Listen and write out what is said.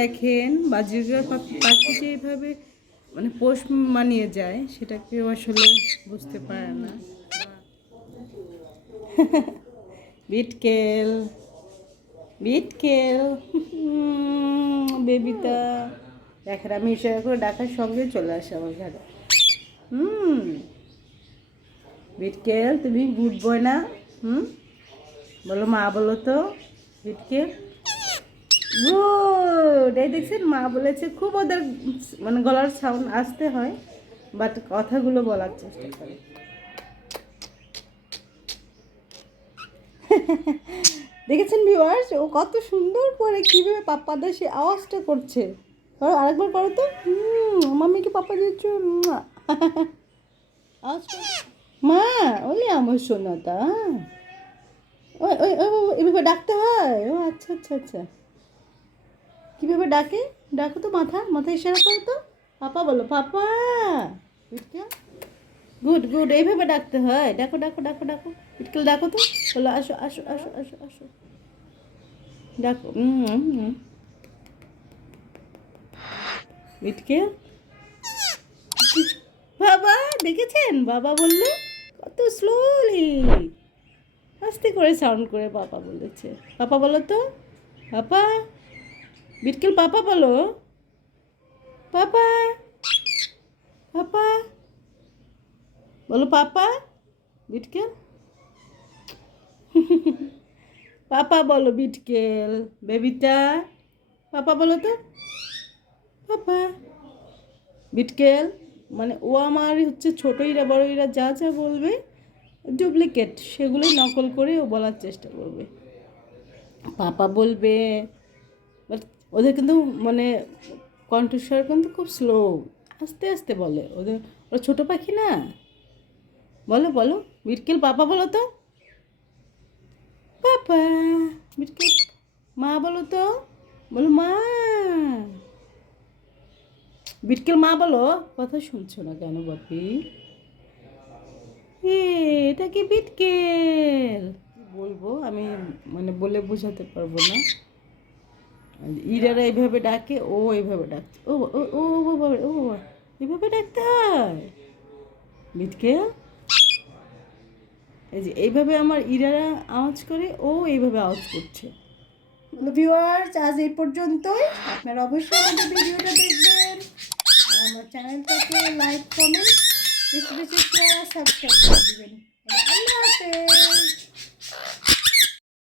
দেখেন বাজিগার পাখি যে এইভাবে মানে পোষ মানিয়ে যায় সেটা কেউ আসলে বুঝতে পারে না। বিটকেল বিটকেল বেবিটা দেখেন আমি ইশারা করে ডাকার সঙ্গে চলে আসে আমার ঘরে। বিটকেল তুমি গুড বয় না? বলো মা বলো তো বিটকেল গুড। এই দেখছেন মা বলেছে, খুব ওদের মানে গলার সাউন্ড আসতে হয় বাট কথাগুলো বলার চেষ্টা করে। দেখেছেন ভিউয়ার্স, ও কত সুন্দর করে কীভাবে পাপ্পা দা সে আওয়াজটা করছে। করো আরেকবার করো তো, মাম্মিকে পাপ্পা দিচ্ছ আওয়াজ মা ওলে আমার সোনাটা। ওই ওই ওই এভাবে ডাকতে হয়? ও আচ্ছা আচ্ছা আচ্ছা, কীভাবে ডাকে? ডাকো তো, মাথা ইশারা করো তো, পাপা বলো পাপা। গুড গুড, এইভাবে ডাকতে হয়। ডাকো ডাকো ডাকো ডাকো বিটকেল, ডাকো তো, বলো আসো আসো আসো আসো আসো, ডাকো বিটকেল। বাবা দেখেছেন, বাবা বললো কত স্লোলি, আস্তে করে সাউন্ড করে পাপা বলেছে। পাপা বলো তো, পাপা। বিটকেল পাপা বলো, পাপা পাপা বলো পাপা। বিটকেল পাপা বলো বিটকেল বেবিটা, পাপা বলো তো, পাপা। বিটকেল মানে ও আমার হচ্ছে ছোটইরা বড়ইরা যা যা বলবে ডুপ্লিকেট, সেগুলোই নকল করে ও বলার চেষ্টা করবে। পাপা বলবে বাট ওদের কিন্তু মানে কণ্ঠস্বর কিন্তু খুব স্লো, আস্তে আস্তে বলে। ওরা ছোটো পাখি না। বলো বলো বিটকেল পাপা বলো তো, পাপা। বিটকেল মা বলো তো, বলো মা। বিটকেল মা বলো, কথা শুনছো না কেন বাপি? এটা কি বিটকেল? বলবো আমি, মানে বলে বোঝাতে পারবো না। ইরারা এইভাবে ডাকে, ও এইভাবে ডাকছে। ও ও ও বাবা, ও এইভাবে ডাকতে হয় বিটকেল। এই যে এইভাবে আমার ইরারা আওয়াজ করে, ও এইভাবে আওয়াজ করছে। ভিউয়ার্স, আজ এই পর্যন্তই। আপনারা অবশ্যই আমাদের ভিডিওটা দেখবেন, আর আমার চ্যানেলটাকে লাইক কমেন্ট বেশি বেশি শেয়ার আর সাবস্ক্রাইব করে দেবেন। আল্লাহ হাফেজ।